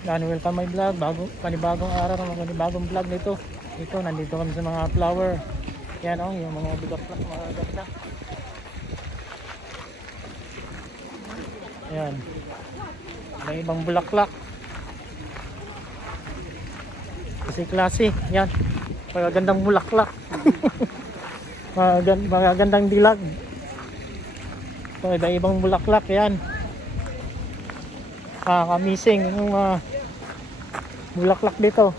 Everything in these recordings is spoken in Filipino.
Welcome my vlog, panibagong araw, panibagong vlog nito. Ito, nandito kami sa mga flower. Yan oh, yung mga bulaklak, mga ganda. Yan. May ibang bulaklak. Klase. Yan. Magagandang bulaklak. Magagandang dilag. So, ibang bulaklak yan. Kamising yung bulaklak dito.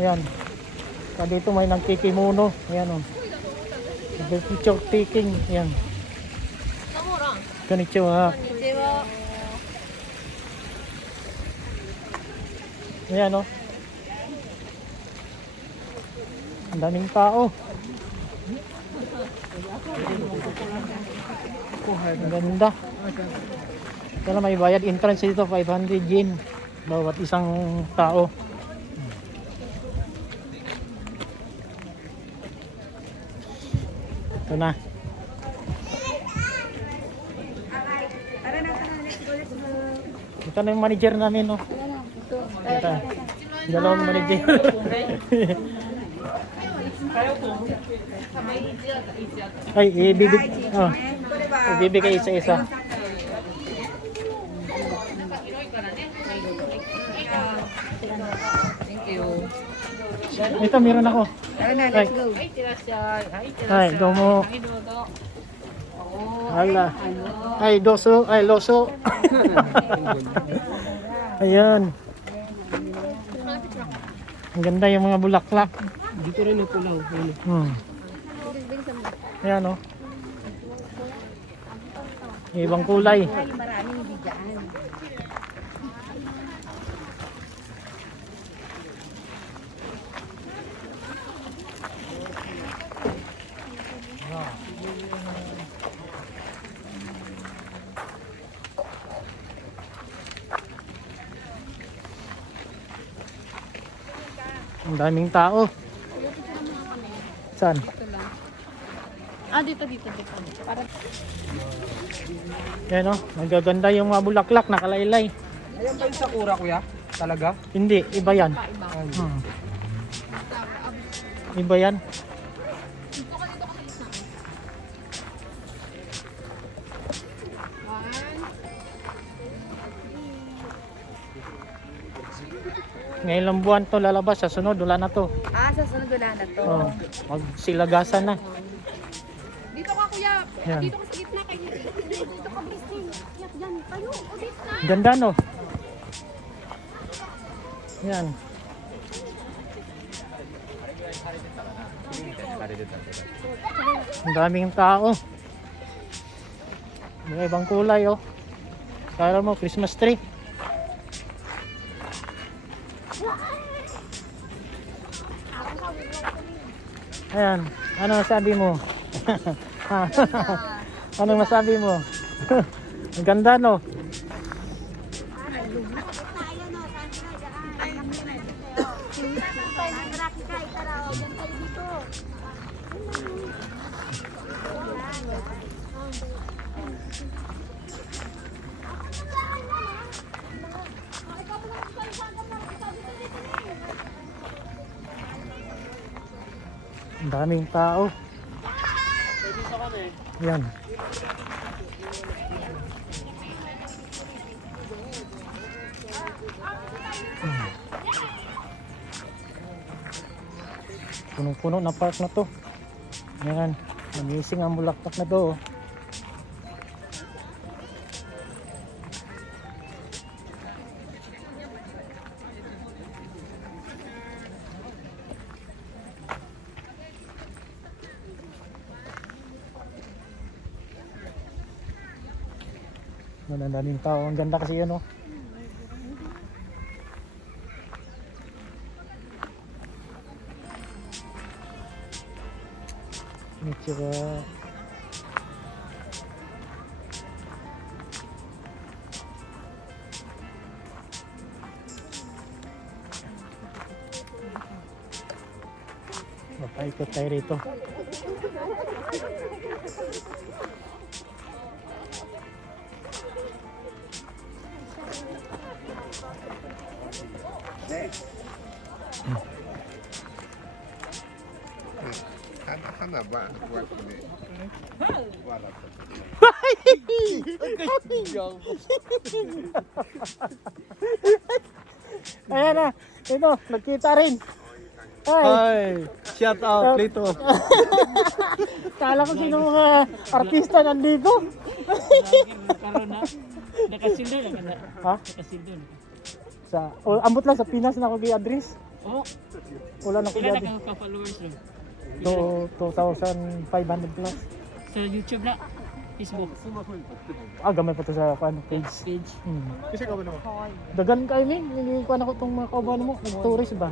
Ayan. Dito may nagkikimuno. Ayan o. Picture taking. Ayan. Konnichiwa. Ayan o. Ang daming tao. Ang ganda. Kaya may bayad entrance dito, 500 yen bawat isang tao. Ito na. Ito na yung manager namin, no? Ito. Dalawang manager. Ay, ibibigay isa-isa. Thank you. Ito, meron ako. Let's go. Ay, domo. Hala. Ay, doso. Ay, loso. Ayan. Ang ganda yung mga bulaklak. Dito rin yung pulaw. Ayan o. Ibang kulay. Maraming bigyan. Ang daming tao. Saan? Dito. Para Yan o. Magaganda yung mga bulaklak. Nakalaylay. Ayan ba yung sakura, kuya? Talaga? Hindi. Iba yan. Iba yan. Ngayon lang buwan to lalabas, sa sunod wala na to. sa sunod wala na to. Oh, magsilagasan na. Dito ka kuya. Yan. Dito ka sa gitna kayo. Dito ka Bristin. Yan. Tayo. O dito na. Ganda no. Yan. Ang daming tao. May ibang kulay oh. Kala mo Christmas tree. Ayan, ano masabi mo? Ano masabi mo? Ang ganda no? Ang daming tao. Yan. Punong-puno na park na to. Yan. Amazing ang bulaklak na to. Ang daming tao. Ang ganda kasi yun oh. Konnichiwa. Mapaikot tayo rito. 하나 봐. Ayan na. Ito, nagkita rin. Ay, Hi! Shout out, Lito. kala ko sino mga artista nandito. Karoon na. Nakasildo na. Ha? Nakasildo na. Ambot lang sa Pinas na ako gi-address. Oh, Wala na ko ilan gi-address. nakaka-followers lang? To 2,500 plus. Sa YouTube na. Facebook. Gamay pa to sa page. Page. Kasi ka ba naman? Dagan kayo min, hindi ko na ko tong mga kauban mo, nag-tourist ba?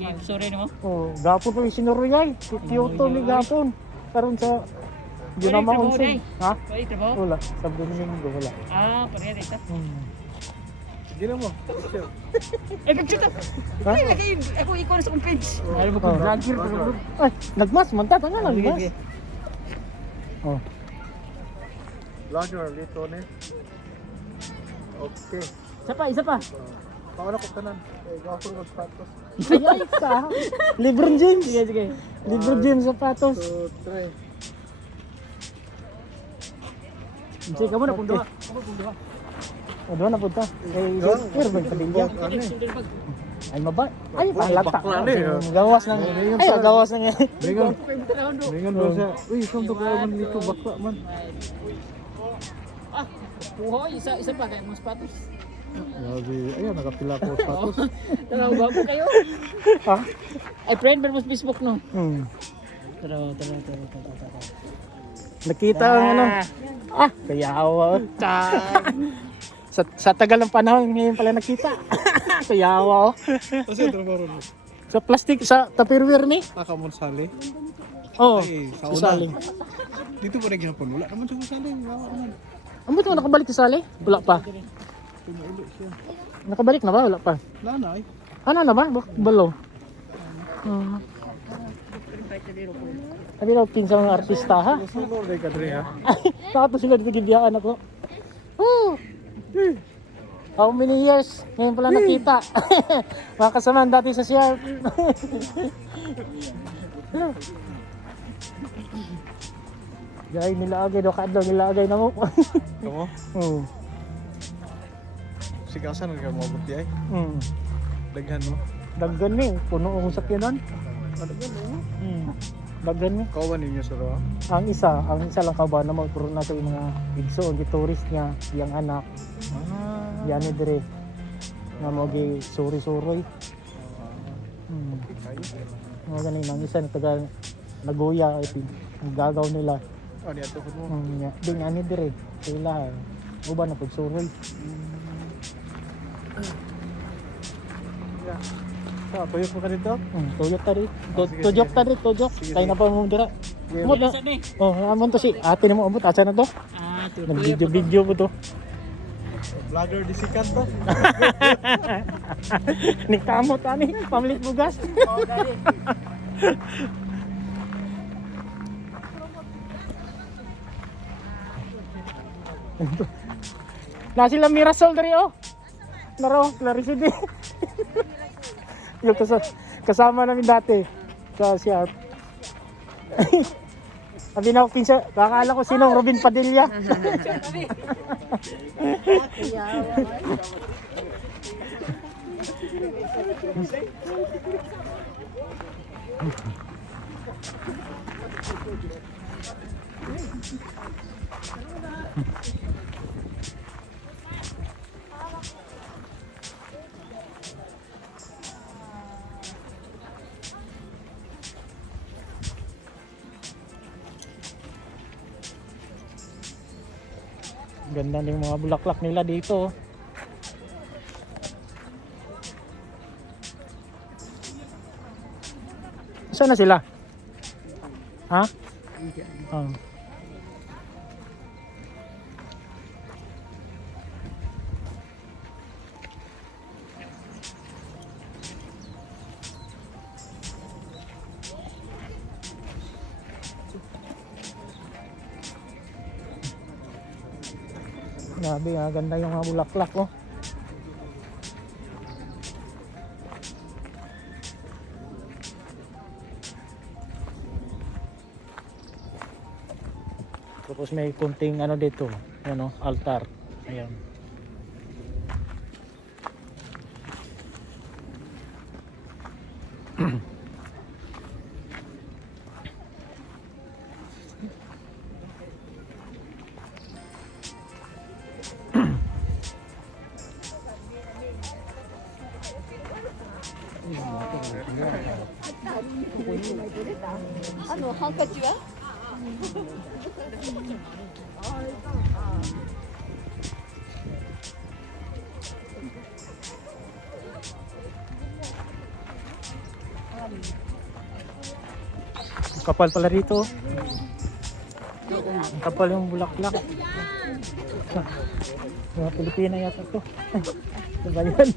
Game. Sorry naman. Oh, gapon ko yung sinuruyay. Kyoto ni gapon. Karon sa Ginama trabaho, Onsen. Day? Ha? Pwede trabaho? Wala, sa Domingo wala. Pareha dito. Sige na mo. Pagkita. Ha? Ako ikaw na sa kong page. Ano ba Oh. vlogger? Ay, nagmas man ta, tanga nagmas. Oh. Vlogger, Lito ni. Okay. Isa pa. Paano ko tanan? Gawa ko ng status. Ay, ka. LeBron James. Sige. LeBron James sapatos. 2, 3. Sige ka muna kung doon. Doon na punta. Kay Sir, Padilla. Ay, maba. Ay, palata. bakla na eh. Gawas ng. Ay, gawas ng. Ringan. Ringan daw siya. Uy, saan to kaya man Lito? Bakla man. Puho, isa pa kayo mga sapatos. Grabe. Ayun, nakapila ko status. Tara, bago kayo. Ha? Ay, friend, pero mas Facebook no. Tara. Nakita ang ano. Kaya awa. Sa tagal ng panahon, ngayon pala nakita. Kaya awa. Kasi trabaho rin. Sa plastic, sa tupperware ni. Nakamon sali. Oo. Ay, sa una. Saling. Dito pa rin ginapon. Wala naman siya sali. Gawa naman. Ang buti mo nakabalik sa sali? Wala pa. Pinuulo siya. Nakabalik na ba? Wala pa. Nanay. Ano na ba? Balo. Sabi daw pinsa mga artista ha? Sunod ay kadri ha. Nakato sila dito gibiyaan ako. How many years? Ngayon pala nakita. Mga kasamaan dati sa CR. Gay nilagay do kadlaw nilagay na mo. Kamu? Oo. Sigasan ka mo buti ay. Daghan mo. Daggan ni, puno ang sakyanan. Daggan ni. Kawan ninyo sa ro. Ang isa lang kaban na magpuro na sa mga igsoon di tourist niya, yang anak. Yan ni dire. Na mo gi suri-suroy. Mga ganun ang isa na taga Nagoya ito. Ang gagaw nila. Oh, niya to mo. Ding ani dire. Sila uban na pagsuroy. Ah, tuyok mo ka dito? Tuyok tadi. Sige, Tuyok sige. tadi, tuyok. Sige, Tayo sige. na pa mo dira. Sige. Amot na. Oh, amon to si ate ni mo amot asa na to. Nag-video mo to. Vlogger disikan to. Ni kamot ani, pamlit bugas. Na sila Mirasol dari oh. Naro, Clariside. Yung kasama namin dati sa CR. Sabi na ako pinsa, kakala ko sinong Robin Padilla. Ganda ng mga bulaklak nila dito. Saan na sila? Ha? Oh. Grabe, ganda yung mga bulaklak oh. Tapos may kunting ano dito, ano, altar. Ayan. Ano, hangkachi wa? Ang kapal pala rito. Ang kapal yung bulaklak. Mga Pilipina yata to. Ito ba yan?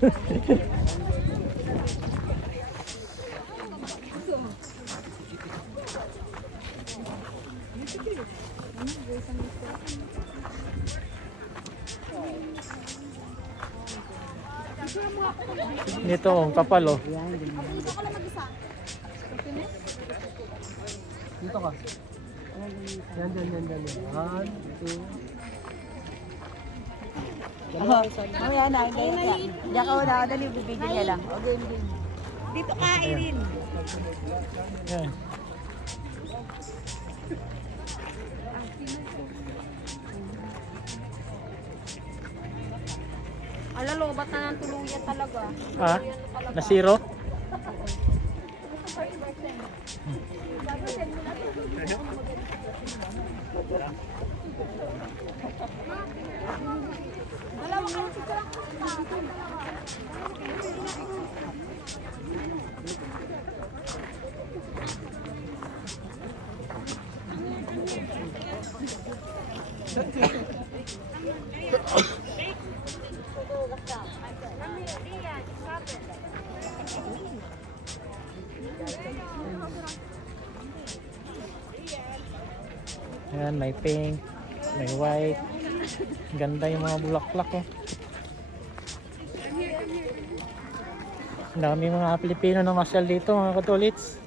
Dito, ang kapal oh. Dito ka. Yan. One, two. Mamaya na, diyan ka una, dali, bibigyan niya lang. Okay, dito ka, Irene. Yan. Ala, lobat na ng tuluyan talaga. Ah, na zero? Ayan, may pink, may white. Ganda yung mga bulaklak oh. Ang dami mga Pilipino na masyal dito mga katulits.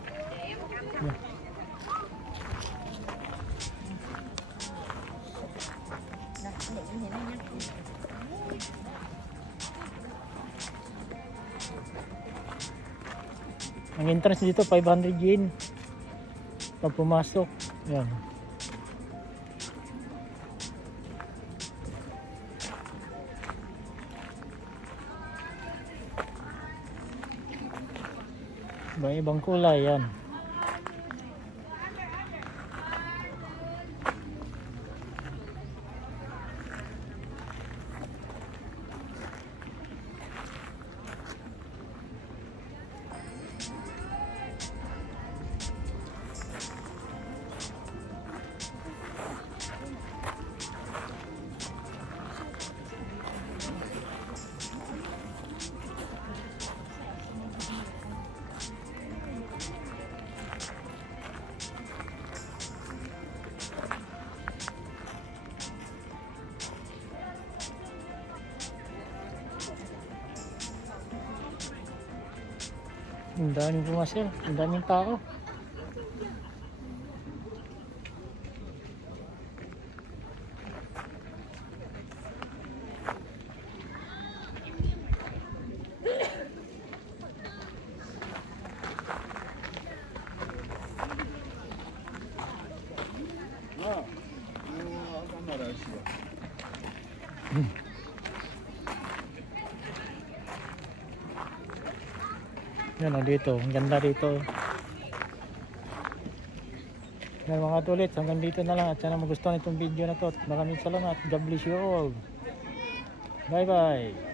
Ang entrance dito 500 yen pag pumasok. Yan. Ibang kulay yan. Ang daming pumasel, ang daming tao. Yan o dito, ang ganda dito. Yan mga tulit, hanggang dito na lang at sana magustuhan itong video na to. Maraming salamat. God bless you all. Bye bye.